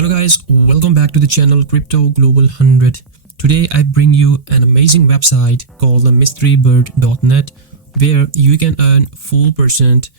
Hello guys, welcome back to the channel Crypto Global 100. Today I bring you an amazing website called the mysterybird.net where you can earn 4%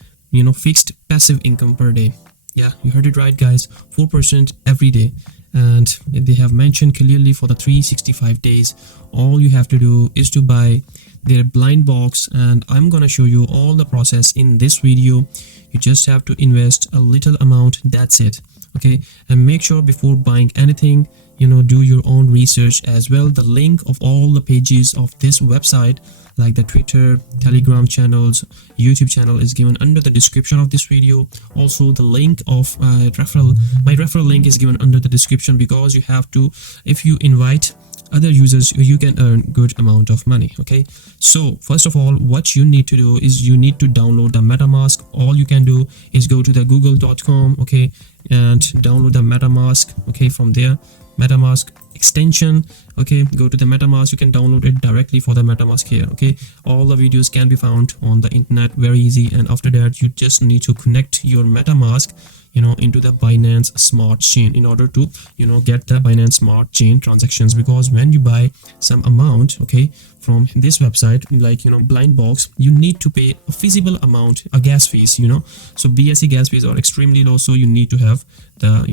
fixed passive income per day. Yeah, you heard it right guys, 4% every day. And they have mentioned clearly for the 365 days, all you have to do is to buy their blind box, and I'm gonna show you all the process in this video. You just have to invest a little amount, that's it. Okay, and make sure before buying anything, do your own research as well. The link of all the pages of this website, like the Twitter, Telegram channels, YouTube channel, is given under the description of this video. Also the link of my referral link is given under the description, because you have to, if you invite other users, you can earn good amount of money. Okay, so first of all, what you need to do is you need to download the MetaMask. All you can do is go to the google.com, okay, and download the MetaMask. Okay, from there, MetaMask extension, okay, go to the MetaMask. You can download it directly for the MetaMask here. Okay, all the videos can be found on the internet, very easy. And after that, you just need to connect your MetaMask into the Binance Smart Chain in order to get the Binance Smart Chain transactions. Because when you buy some amount, okay, from this website, like blind box, you need to pay a feasible amount, a gas fees, so BSC gas fees are extremely low, so you need to have the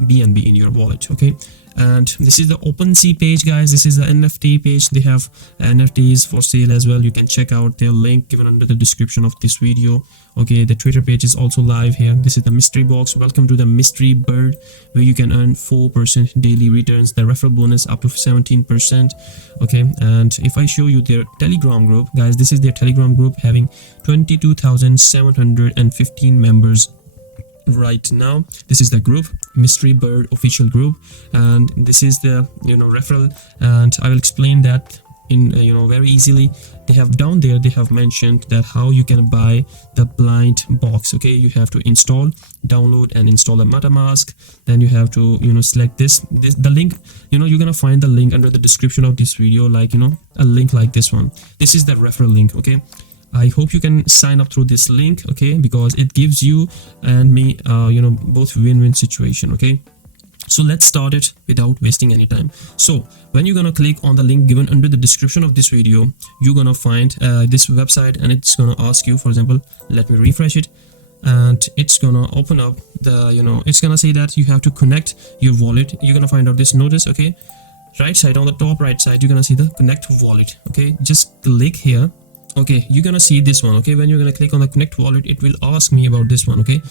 BNB in your wallet. Okay, and this is the OpenSea page guys. This is the NFT page. They have NFTs for sale as well. You can check out their link given under the description of this video. Okay, the Twitter page is also live here. This is the mystery box. Welcome to the mystery bird, where you can earn 4% daily returns, the referral bonus up to 17%. Okay, and if I show you their Telegram group guys, this is their Telegram group having 22,715 members right now. This is the group, mystery bird official group, and this is the referral, and I will explain that in very easily. They have down there, they have mentioned that how you can buy the blind box. Okay, you have to download and install a MetaMask. Then you have to select the link. You're gonna find the link under the description of this video, like a link like this one. This is the referral link. Okay, I hope you can sign up through this link, okay, because it gives you and me both win-win situation. Okay, so let's start it without wasting any time. So when you're gonna click on the link given under the description of this video, you're gonna find this website, and it's gonna ask you, for example, let me refresh it, and it's gonna open up the it's gonna say that you have to connect your wallet. You're gonna find out this notice. Okay, right side, on the top right side, you're gonna see the connect wallet. Okay, just click here. Okay, you're gonna see this one. Okay, when you're gonna click on the connect wallet, it will ask me about this one. Okay,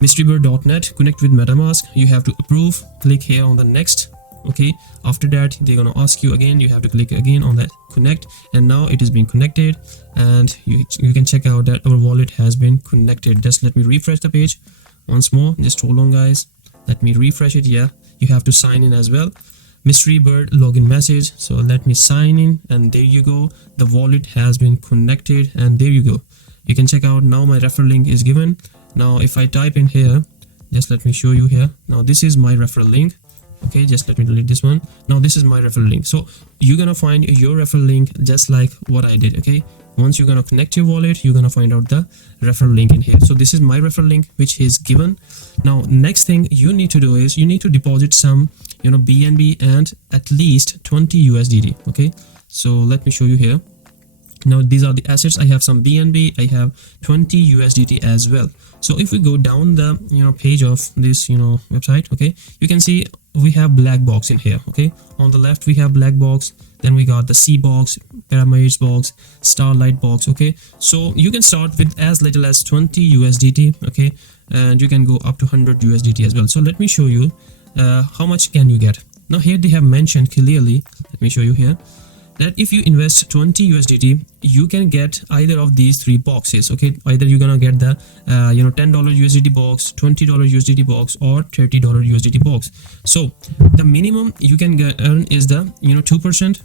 mysterybird.net, connect with MetaMask. You have to approve, click here on the next. Okay, after that they're gonna ask you again, you have to click again on that connect, and now it is being connected, and you can check out that our wallet has been connected. Just let me refresh the page once more. Just hold on guys, let me refresh it. Yeah, you have to sign in as well. Mystery bird login message, so let me sign in, and there you go, the wallet has been connected, and there you go. You can check out now my referral link is given. Now if I type in here, just let me show you here. Now this is my referral link. Okay, just let me delete this one. Now this is my referral link. So you're gonna find your referral link just like what I did. Okay, once you're gonna connect your wallet, you're gonna find out the referral link in here. So this is my referral link which is given. Now next thing you need to do is you need to deposit some BNB and at least 20 USDT. Okay, so let me show you here. Now these are the assets. I have some BNB, I have 20 USDT as well. So if we go down the page of this website, okay, you can see we have black box in here. Okay, on the left we have black box, then we got the C box, pyramids box, starlight box. Okay, so you can start with as little as 20 USDT. Okay, and you can go up to 100 USDT as well. So let me show you how much can you get. Now here they have mentioned clearly, let me show you here, that if you invest 20 USDT, you can get either of these three boxes. Okay, either you're gonna get the $10 USDT box, $20 USDT box, or $30 USDT box. So the minimum you can earn is the 2%,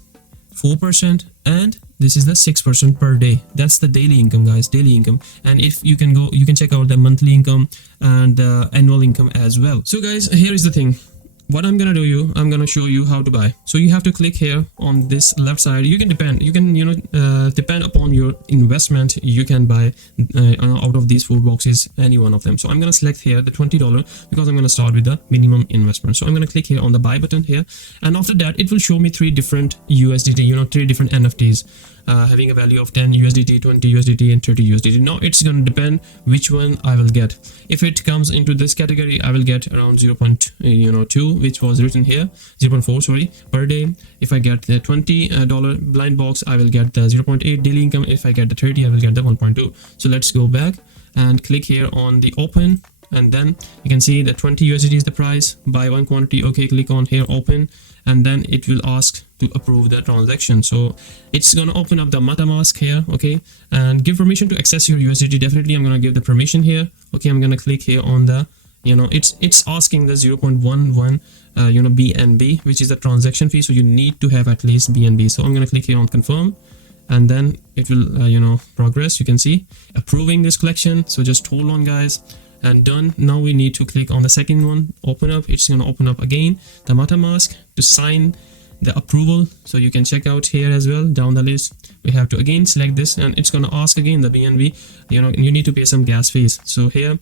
4%, and this is the 6% per day. That's the daily income guys, daily income. And if you can go, you can check out the monthly income and the annual income as well. So guys, here is the thing. what I'm gonna do, I'm gonna show you how to buy. So you have to click here on this left side. You can depend upon your investment. You can buy out of these 4 boxes any one of them. So I'm gonna select here the $20 because I'm gonna start with the minimum investment. So I'm gonna click here on the buy button here, and after that it will show me 3 different USDT, 3 different NFTs. Having a value of 10 USDT, 20 USDT, and 30 USDT. Now it's going to depend which one I will get. If it comes into this category, I will get around 0.2, which was written here, 0.4 sorry, per day. If I get the $20 blind box, I will get the 0.8 daily income. If I get the 30, I will get the 1.2. So let's go back and click here on the open, and then you can see that 20 USDT is the price. Buy one quantity. Okay, click on here open, and then it will ask to approve the transaction. So it's going to open up the MetaMask here, okay, and give permission to access your USDT. Definitely I'm going to give the permission here. Okay, I'm going to click here on the, it's asking the 0.11 BNB, which is the transaction fee. So you need to have at least BNB. So I'm going to click here on confirm, and then it will progress. You can see approving this collection. So just hold on guys, and done. Now we need to click on the second one, open up. It's going to open up again the MetaMask to sign the approval. So you can check out here as well down the list. We have to again select this, and it's going to ask again the BNB. You need to pay some gas fees. So here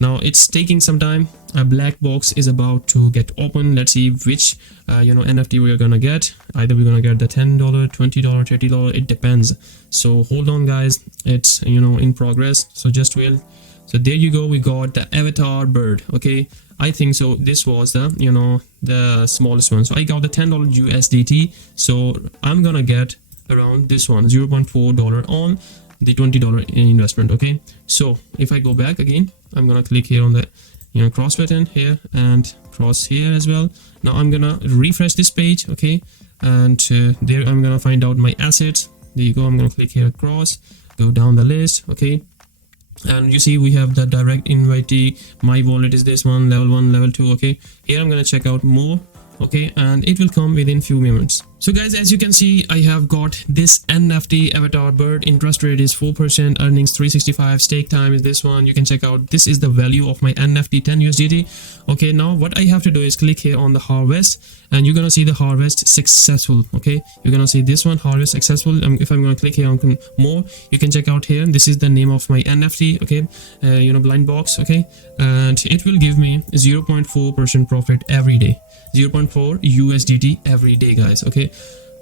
now it's taking some time. A black box is about to get open. Let's see which NFT we are gonna get. Either we're gonna get the $10, $20, $30. It depends. So hold on guys, it's in progress. So just wait. So there you go, we got the avatar bird. Okay, I think so this was the the smallest one. So I got the $10 USDT. So I'm gonna get around this one, $0.4 on the $20 investment. Okay, so if I go back again, I'm gonna click here on the cross button here and cross here as well. Now I'm gonna refresh this page. Okay, and there I'm gonna find out my assets. There you go, I'm gonna click here across, go down the list. Okay, and you see we have the direct invitee. My wallet is this one, level 1, level 2. Okay, here I'm gonna check out more. Okay, and it will come within few minutes. So guys, as you can see, I have got this NFT avatar bird. Interest rate is 4%, earnings 365, stake time is this one. You can check out, this is the value of my NFT, 10 USDT. Okay, now what I have to do is click here on the harvest, and you're gonna see the harvest successful. Okay, you're gonna see this one, harvest successful. If I'm gonna click here on more, you can check out here, this is the name of my NFT. Okay, blind box. Okay, and it will give me 0.4% profit every day, 0.4 USDT every day guys. Okay,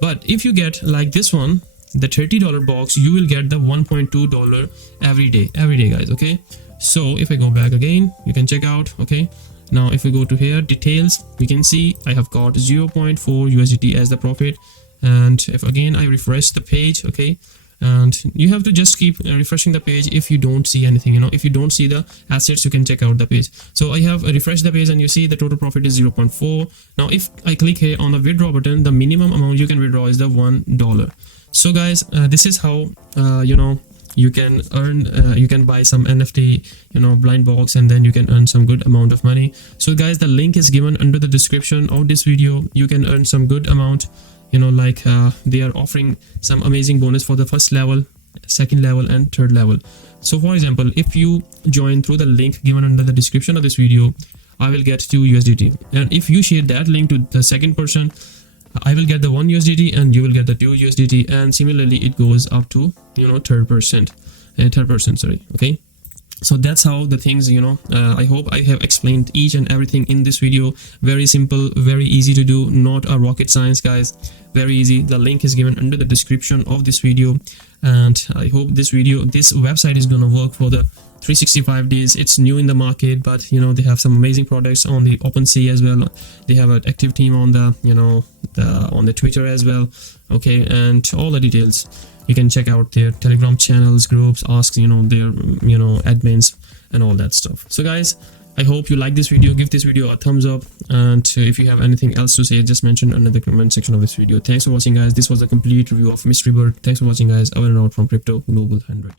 but if you get like this one, the $30 box, you will get the $1.2 every day guys. Okay, so if I go back again, you can check out. Okay, now if we go to here details, we can see I have got 0.4 USDT as the profit. And if again I refresh the page, okay, and you have to just keep refreshing the page. If you don't see anything, if you don't see the assets, you can check out the page. So I have refreshed the page, and you see the total profit is 0.4. now if I click here on the withdraw button, the minimum amount you can withdraw is the $1. So guys, this is how you can earn you can buy some NFT blind box, and then you can earn some good amount of money. So guys, the link is given under the description of this video. You can earn some good amount. They are offering some amazing bonus for the first level, second level, and third level. So for example, if you join through the link given under the description of this video, I will get 2 USDT, and if you share that link to the second person, I will get the 1 USDT and you will get the 2 USDT, and similarly it goes up to third person, sorry. Okay, so that's how the things, I hope I have explained each and everything in this video. Very simple, very easy to do, not a rocket science guys, very easy. The link is given under the description of this video, and I hope this website is gonna work for the 365 days. It's new in the market, but they have some amazing products on the OpenSea as well. They have an active team on the on the Twitter as well. Okay, and all the details you can check out their Telegram channels, groups, ask their admins and all that stuff. So guys, I hope you like this video. Give this video a thumbs up, and if you have anything else to say, just mention under the comment section of this video. Thanks for watching guys. This was a complete review of Mystery Bird. Thanks for watching guys. Over and out from Crypto Global 100.